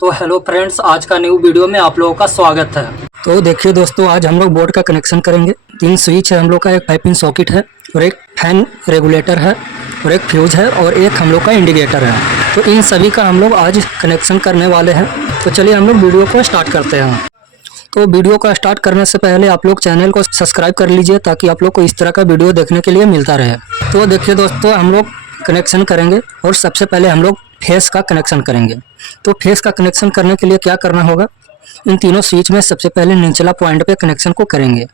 तो hello friends, आज का न्यू वीडियो में आप लोगों का स्वागत है। तो देखिए दोस्तों, आज हम लोग बोर्ड का कनेक्शन करेंगे। 3 स्विच है हम लोग का, एक 5 पिन सॉकेट है और एक फैन रेगुलेटर है और एक फ्यूज है और एक हम लोग का इंडिकेटर है। तो इन सभी का हम लोग आज कनेक्शन करने वाले हैं। तो चलिए हम लोग वीडियो को स्टार्ट करते हैं। तो वीडियो को स्टार्ट करने से पहले आप लोग चैनल को सब्सक्राइब कर लीजिए ताकि आप लोग को इस तरह का वीडियो देखने के लिए मिलता रहे। तो देखिए दोस्तों, हम लोग कनेक्शन करेंगे और सबसे पहले हम लोग फेस का कनेक्शन करेंगे। तो फेस का कनेक्शन करने के लिए क्या करना होगा, इन तीनों स्विच में सबसे पहले निचला पॉइंट पे कनेक्शन को करेंगे।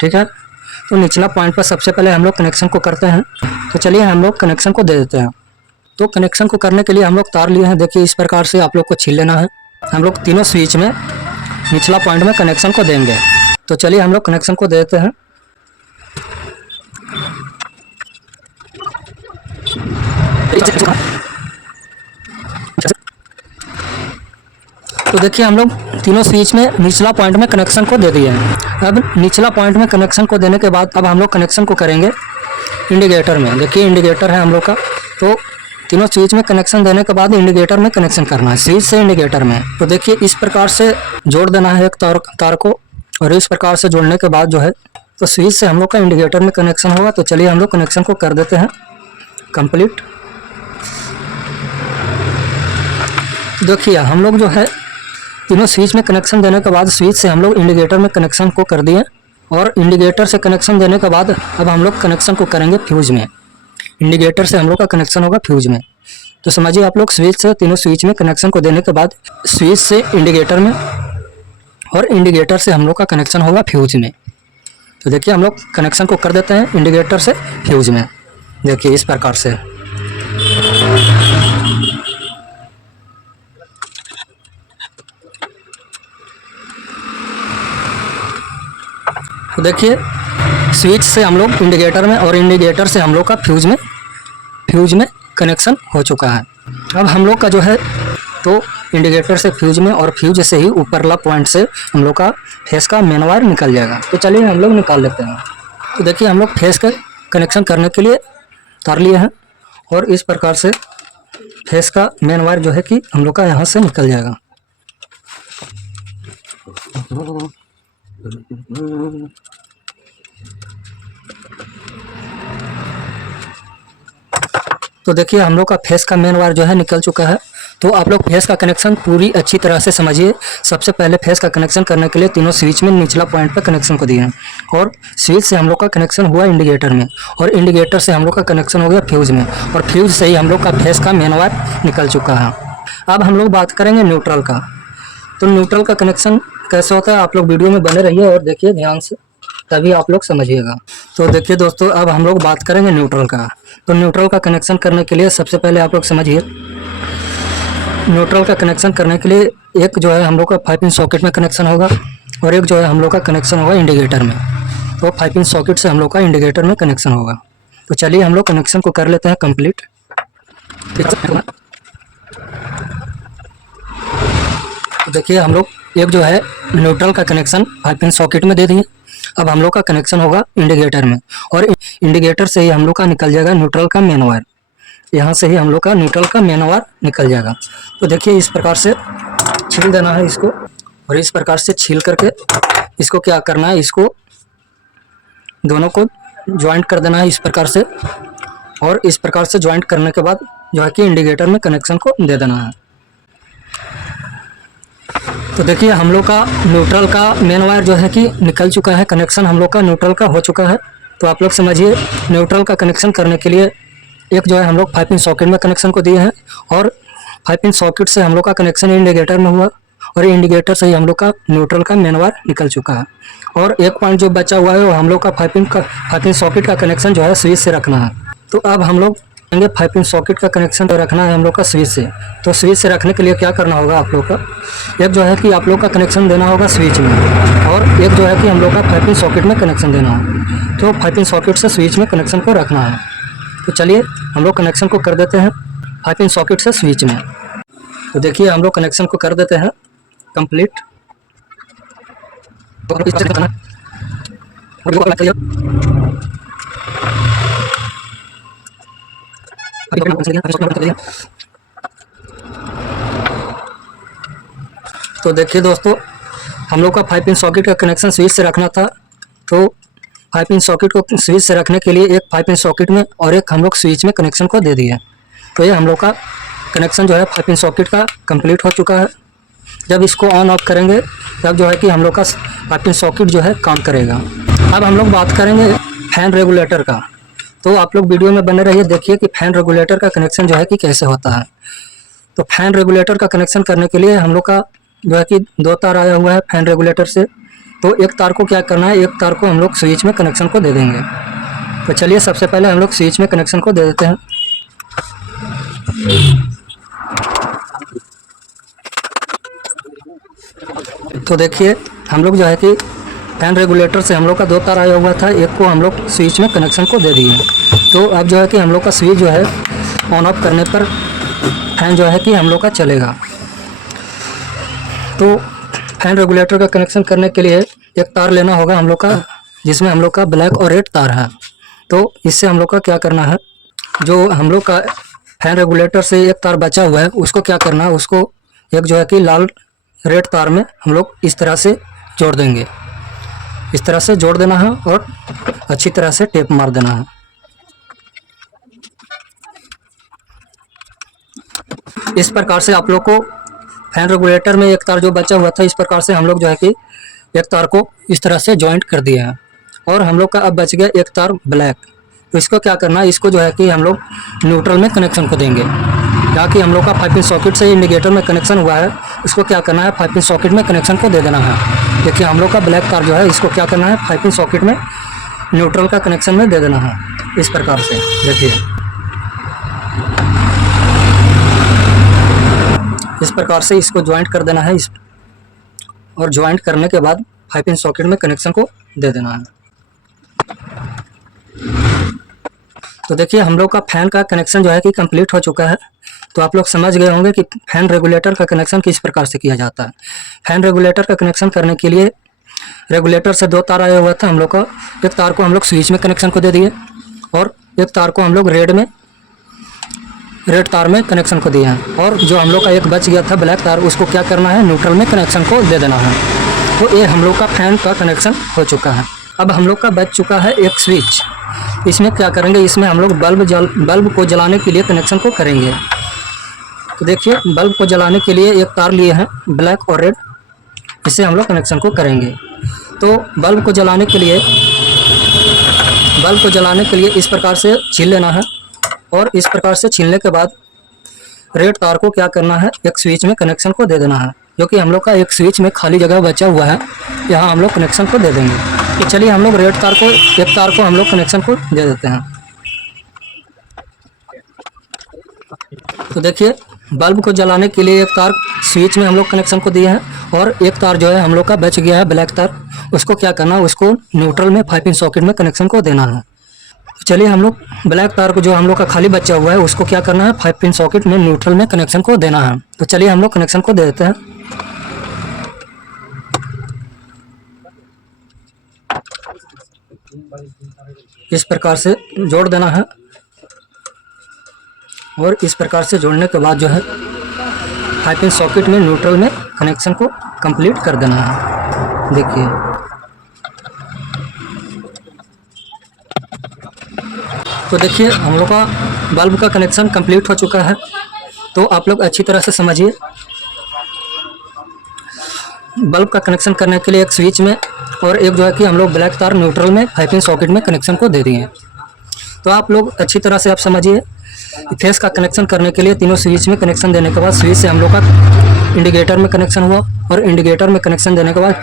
ठीक है, तो निचला पॉइंट पर सबसे पहले हम लोग कनेक्शन को करते हैं। तो चलिए हम लोग कनेक्शन को दे देते हैं। तो कनेक्शन को करने के लिए हम लोग तार लिए हैं। देखिए इस प्रकार से आप लोग को छील लेना है। हम लोग तीनों स्विच में निचला पॉइंट में कनेक्शन को देंगे। तो चलिए हम लोग कनेक्शन को दे देते हैं। तो देखिए हम लोग तीनों स्विच में निचला पॉइंट में कनेक्शन को दे दिए हैं। अब निचला पॉइंट में कनेक्शन को देने के बाद अब हम लोग कनेक्शन को करेंगे इंडिकेटर में। देखिए इंडिकेटर है हम लोग का। तो तीनों स्विच में कनेक्शन देने के बाद इंडिकेटर में कनेक्शन करना है, स्विच से इंडिकेटर में। तो देखिए इस प्रकार से जोड़ देना है एक तार को, और इस प्रकार से जोड़ने के बाद जो है तो स्विच से हम लोग का इंडिकेटर में कनेक्शन होगा। तो चलिए हम लोग कनेक्शन को कर देते हैं कंप्लीट। देखिए हम लोग जो है तीनों स्विच में कनेक्शन देने के बाद स्विच से हम लोग इंडिकेटर में कनेक्शन को कर दिए, और इंडिकेटर से कनेक्शन देने के बाद अब हम लोग कनेक्शन को करेंगे फ्यूज में। इंडिकेटर से हम लोग का कनेक्शन होगा फ्यूज में। तो समझिए आप लोग, स्विच से तीनों स्विच में कनेक्शन को देने के बाद स्विच से इंडिकेटर में और इंडिकेटर से हम लोग का कनेक्शन होगा फ्यूज में। तो देखिए हम लोग कनेक्शन को कर देते हैं इंडिकेटर से फ्यूज में। देखिए इस प्रकार से। तो देखिए स्विच से हम लोग इंडिकेटर में और इंडिकेटर से हम लोग का फ्यूज में कनेक्शन हो चुका है। अब हम लोग का जो है तो इंडिकेटर से फ्यूज में और फ्यूज से ही ऊपरला पॉइंट से हम लोग का फेस का मेन वायर निकल जाएगा। तो चलिए हम लोग निकाल लेते हैं। तो देखिए हम लोग फेस का कनेक्शन करने के लिए तार लिए हैं, और इस प्रकार से फेस का मेन वायर जो है कि हम लोग का यहाँ से निकल जाएगा। तो देखिए हम लोग का फेस का मेन वायर जो है निकल चुका है। तो आप लोग फेस का कनेक्शन पूरी अच्छी तरह से समझिए। सबसे पहले फेस का कनेक्शन करने के लिए तीनों स्विच में निचला पॉइंट पर कनेक्शन को दिए, और स्विच से हम लोग का कनेक्शन हुआ इंडिकेटर में, और इंडिकेटर से हम लोग का कनेक्शन हो गया फ्यूज में, और फ्यूज से ही हम लोग का फेस का मेन वायर निकल चुका है। अब हम लोग बात करेंगे न्यूट्रल का। तो न्यूट्रल का कनेक्शन कैसे होता है, आप लोग वीडियो में बने रहिए और देखिए ध्यान से, तभी आप लोग समझिएगा। तो देखिए दोस्तों, अब हम लोग बात करेंगे न्यूट्रल का। तो न्यूट्रल का कनेक्शन करने के लिए सबसे पहले आप लोग समझिए, न्यूट्रल का कनेक्शन करने के लिए एक जो है हम लोग का 5 पिन सॉकेट में कनेक्शन होगा, और एक जो है हम लोग का कनेक्शन होगा इंडिकेटर में। तो 5 पिन सॉकेट से हम लोग का इंडिकेटर में कनेक्शन होगा। तो चलिए हम लोग कनेक्शन को कर लेते हैं कंप्लीट। तो देखिए हम लोग एक जो है न्यूट्रल का कनेक्शन 5 पिन सॉकेट में दे दिए। अब हम लोग का कनेक्शन होगा इंडिकेटर में, और इंडिकेटर से ही हम लोग का निकल जाएगा न्यूट्रल का मेन वायर। यहाँ से ही हम लोग का न्यूट्रल का मेन वायर निकल जाएगा। तो देखिए इस प्रकार से छील देना है इसको, और इस प्रकार से छील करके इसको क्या करना है, इसको दोनों को ज्वाइंट कर देना है इस प्रकार से, और इस प्रकार से ज्वाइंट करने के बाद जो है कि इंडिकेटर में कनेक्शन को दे देना है। तो देखिए हम लोग का न्यूट्रल का मेन वायर जो है कि निकल चुका है, कनेक्शन हम लोग का न्यूट्रल का हो चुका है। तो आप लोग समझिए, न्यूट्रल का कनेक्शन करने के लिए एक जो है हम लोग 5 पिन सॉकेट में कनेक्शन को दिए हैं, और 5 पिन सॉकेट से हम लोग का कनेक्शन इंडिकेटर में हुआ, और इंडिकेटर से ही हम लोग का न्यूट्रल का मेन वायर निकल चुका है। और एक पॉइंट जो बचा हुआ है वो हम लोग का 5 पिन सॉकेट का कनेक्शन जो है स्विच से रखना है। तो अब हम लोग 5 पिन सॉकेट का कनेक्शन तो रखना है हम लोग का स्विच से। तो स्विच से रखने के लिए क्या करना होगा आप लोग का, एक जो है कि आप लोग का कनेक्शन देना होगा स्विच में, और एक जो है कि हम लोग का 5 पिन सॉकेट में कनेक्शन देना है। तो 5 पिन सॉकेट से स्विच में कनेक्शन को रखना है। तो चलिए हम लोग कनेक्शन को कर देते हैं 5 पिन सॉकेट से स्विच में। तो देखिए हम लोग कनेक्शन को कर देते हैं कंप्लीट। तो देखिए दोस्तों, हम लोग का 5 पिन सॉकेट का कनेक्शन स्विच से रखना था। तो 5 पिन सॉकेट को स्विच से रखने के लिए एक 5 पिन सॉकेट में और एक हम लोग स्विच में कनेक्शन को दे दिए। तो ये हम लोग का कनेक्शन जो है 5 पिन सॉकेट का कंप्लीट हो चुका है। जब इसको ऑन ऑफ करेंगे तब जो है कि हम लोग का 5 पिन सॉकेट जो है काम करेगा। अब हम लोग बात करेंगे फैन रेगुलेटर का। तो आप लोग वीडियो में बने रहिए, देखिए कि फैन रेगुलेटर का कनेक्शन जो है कि कैसे होता है। तो फैन रेगुलेटर का कनेक्शन करने के लिए हम लोग का जो है कि 2 तार आया हुआ है फैन रेगुलेटर से। तो एक तार को क्या करना है, एक तार को हम लोग स्विच में कनेक्शन को दे देंगे। तो चलिए सबसे पहले हम लोग स्विच में कनेक्शन को दे देते हैं। तो देखिए हम लोग जो है कि फैन रेगुलेटर से हम लोग का 2 तार आया हुआ था, एक को हम लोग स्विच में कनेक्शन को दे दिए। तो अब जो है कि हम लोग का स्विच जो है ऑन ऑफ करने पर फैन जो है कि हम लोग का चलेगा। तो फैन रेगुलेटर का कनेक्शन करने के लिए एक तार लेना होगा हम लोग का, जिसमें हम लोग का ब्लैक और रेड तार है। तो इससे हम लोग का क्या करना है, जो हम लोग का फैन रेगुलेटर से एक तार बचा हुआ है उसको क्या करना है, उसको एक जो है कि लाल रेड तार में हम लोग इस तरह से जोड़ देंगे। इस तरह से जोड़ देना है और अच्छी तरह से टेप मार देना है। इस प्रकार से आप लोग को फैन रेगुलेटर में एक तार जो बचा हुआ था, इस प्रकार से हम लोग जो है कि एक तार को इस तरह से जॉइंट कर दिया है। और हम लोग का अब बच गया एक तार ब्लैक। तो इसको क्या करना है, इसको जो है कि हम लोग न्यूट्रल में कनेक्शन को देंगे। ताकि हम लोग का 5 पिन सॉकेट से इंडिकेटर में कनेक्शन हुआ है, इसको क्या करना है 5 पिन सॉकेट में कनेक्शन को दे देना है। देखिए हम लोग का ब्लैक तार जो है इसको क्या करना है 5 पिन सॉकेट में न्यूट्रल का कनेक्शन में दे देना है। इस प्रकार से देखिए, इस प्रकार से इसको ज्वाइंट कर देना है। और ज्वाइंट करने के बाद 5 पिन सॉकेट में कनेक्शन को दे देना है। तो देखिए हम लोग का फैन का कनेक्शन जो है कि कंप्लीट हो चुका है। तो आप लोग समझ गए होंगे कि फैन रेगुलेटर का कनेक्शन किस प्रकार से किया जाता है। फैन रेगुलेटर का कनेक्शन करने के लिए रेगुलेटर से 2 तार आया हुआ था हम लोग का, एक तार को हम लोग स्विच में कनेक्शन को दे दिए और एक तार को हम लोग रेड तार में कनेक्शन को दिया है। और जो हम लोग का एक बच गया था ब्लैक तार, उसको क्या करना है न्यूट्रल में कनेक्शन को दे देना है। तो ये हम लोग का फैन का कनेक्शन हो चुका है। अब हम लोग का बच चुका है एक स्विच। इसमें क्या करेंगे, इसमें हम लोग बल्ब को जलाने के लिए कनेक्शन को करेंगे। तो देखिए बल्ब को जलाने के लिए एक तार लिए हैं ब्लैक और रेड, इससे हम लोग कनेक्शन को करेंगे। तो बल्ब को जलाने के लिए इस प्रकार से छील लेना है। और इस प्रकार से छीलने के बाद रेड तार को क्या करना है, एक स्विच में कनेक्शन को दे देना है। जो कि हम लोग का एक स्विच में खाली जगह बचा हुआ है, यहाँ हम लोग कनेक्शन को दे देंगे। तो चलिए हम लोग एक तार को हम लोग कनेक्शन को दे देते हैं। तो देखिए बल्ब को जलाने के लिए एक तार स्विच में हम लोग कनेक्शन को दिए हैं और एक तार जो है हम लोग का बच गया है ब्लैक तार, उसको क्या करना है, उसको न्यूट्रल में 5 पिन सॉकेट में कनेक्शन को देना है। तो चलिए हम लोग ब्लैक तार को जो हम लोग का खाली बचा हुआ है उसको क्या करना है 5 पिन सॉकेट में न्यूट्रल में कनेक्शन को देना है। तो चलिए हम लोग कनेक्शन को दे देते हैं। इस प्रकार से जोड़ देना है और इस प्रकार से जोड़ने के बाद जो है 5 पिन सॉकेट में न्यूट्रल में कनेक्शन को कंप्लीट कर देना है। देखिए तो देखिए हम लोग का बल्ब का कनेक्शन कंप्लीट हो चुका है। तो आप लोग अच्छी तरह से समझिए, बल्ब का कनेक्शन करने के लिए एक स्विच में और एक जो है कि हम लोग ब्लैक तार न्यूट्रल में 5 पिन सॉकेट में कनेक्शन को दे दिए। तो आप लोग अच्छी तरह से आप समझिए, फेस का कनेक्शन करने के लिए तीनों स्विच में कनेक्शन देने के बाद स्विच से हम लोग का इंडिकेटर में कनेक्शन हुआ और इंडिकेटर में कनेक्शन देने के बाद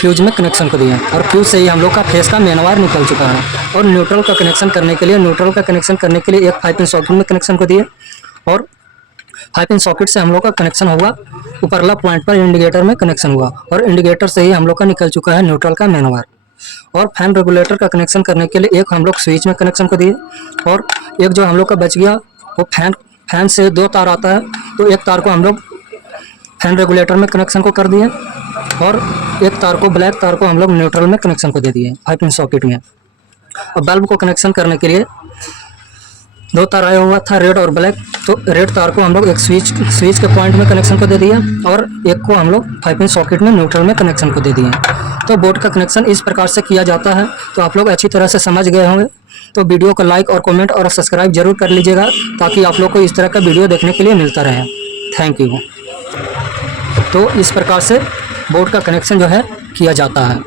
फ्यूज में कनेक्शन को दिया और फ्यूज से ही हम लोग का फेस का मेन वायर निकल चुका है। और न्यूट्रल का कनेक्शन करने के लिए एक 5 पिन सॉकेट में कनेक्शन को दिए और 5 पिन सॉकेट से हम लोग का कनेक्शन हुआ ऊपरला पॉइंट पर इंडिकेटर में कनेक्शन हुआ और इंडिकेटर से ही हम लोग का निकल चुका है न्यूट्रल का मेन वायर। और फैन रेगुलेटर का कनेक्शन करने के लिए एक हम लोग स्विच में कनेक्शन को दिए और एक जो हम लोग का बच गया वो फैन से 2 तार आता है, तो एक तार को हम लोग फैन रेगुलेटर में कनेक्शन को कर दिए और एक तार को ब्लैक तार को हम लोग न्यूट्रल में कनेक्शन को दे दिए 5 पिन सॉकेट में। और बल्ब को कनेक्शन करने के लिए दो तार आया हुआ था, रेड और ब्लैक। तो रेड तार को हम लोग एक स्विच के पॉइंट में कनेक्शन को दे दिया और एक को हम लोग 5 पिन सॉकेट में न्यूट्रल में कनेक्शन को दे दिए। तो बोर्ड का कनेक्शन इस प्रकार से किया जाता है। तो आप लोग अच्छी तरह से समझ गए होंगे। तो वीडियो को लाइक और कमेंट और सब्सक्राइब जरूर कर लीजिएगा, ताकि आप लोग को इस तरह का वीडियो देखने के लिए मिलता रहे। Thank you. तो इस प्रकार से बोर्ड का कनेक्शन जो है किया जाता है।